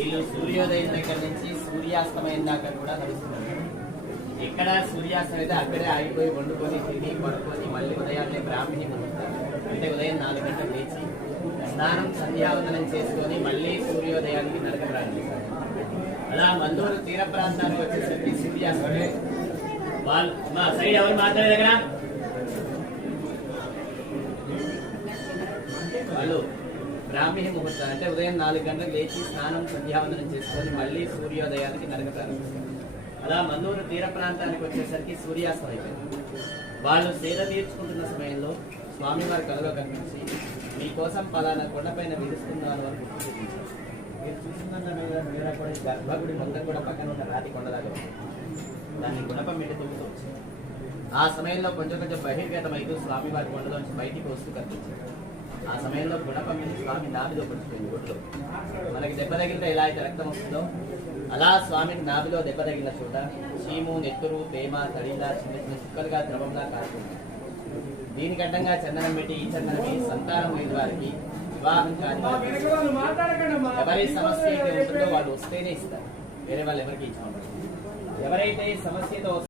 వీళ్ళు సూర్యోదయం దగ్గర నుంచి సూర్యాస్తమయం దాకా కూడా నడుస్తున్నారు. ఎక్కడ సూర్యాస్తమయం అయితే అక్కడే ఆగిపోయి వండుకొని తిని పడుకొని మళ్ళీ ఉదయాన్నే బ్రాహ్మణి ముహూర్తం అంటే ఉదయం 4 గంటలకు లేచి స్నానం సంధ్యావందనం చేసుకొని మళ్ళీ సూర్యోదయానికి నడక ప్రారంభిస్తారు. అలా మందూరు తీర ప్రాంతానికి వచ్చేసరికి సూర్యాస్తమయం వాళ్ళు మా సైడ్ ఎవరు మాట్లాడే దగ్గర వాళ్ళు బ్రాహ్మీ ముహూర్తం అంటే ఉదయం 4 గంటలకు లేచి స్నానం సంధ్యావందనం చేసుకొని మళ్ళీ సూర్యోదయానికి నడక ప్రారంభిస్తారు. అలా మందూరు తీర ప్రాంతానికి వచ్చేసరికి సూర్యాస్తం అయిపోయింది. వాళ్ళు సేద తీర్చుకుంటున్న సమయంలో స్వామివారి కళలో కనిపించి మీకోసం పలానా కొండపైన విలుస్తున్నాను అని గుర్తు చూపించారు. మీరు చూస్తున్న మీద కూడా గర్భగుడి మొత్తం కూడా పక్కన ఉన్న రాతి కొండలాగా దాన్ని గుణపం పెట్టి తొమ్మిది వచ్చింది. ఆ సమయంలో కొంచెం కొంచెం బహిర్గతమైతూ స్వామివారి కొండలోంచి బయటికి వస్తూ కనిపించారు. ఆ సమయంలో గుణపం మీద స్వామి నాభిలో పడిపోయింది. ఒడ్లో మనకి దెబ్బ తగిలితే ఎలా అయితే రక్తం వస్తుందో అలా స్వామికి నాభిలో దెబ్బ తగిలిన చోట చీము, నెత్తురు, తేమ, తడిలా చిన్న చిన్న చుక్కలుగా ద్రవంలా కారుతుంది. దీనికి అడ్డంగా చందనం పెట్టి ఈ చందనమే సంతానం లేని వారికి, వివాహం కాని వారికి, ఎవరి సమస్య అయితే ఉంటుందో వాళ్ళు వస్తేనే ఇస్తారు, వేరే వాళ్ళు ఎవరికి ఇచ్చుకుంటారు. ఎవరైతే సమస్యతో